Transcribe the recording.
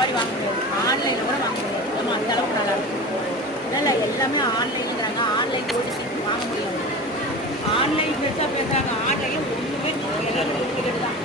மாதிரி வாங்க முடியாது, ஆன்லைனில் கூட வாங்க முடியாது. நம்ம அந்த அளவுக்கு நல்லா இருக்கும். இல்லை எல்லாமே ஆன்லைனுங்கிறாங்க, ஆன்லைன் ஓடிசி வாங்க முடியாது. ஆன்லைன் பெருசாக பேசுகிறாங்க, ஆன்லைன் ஒன்றுமே எல்லாரும் டூப்ளிகேட் தான்.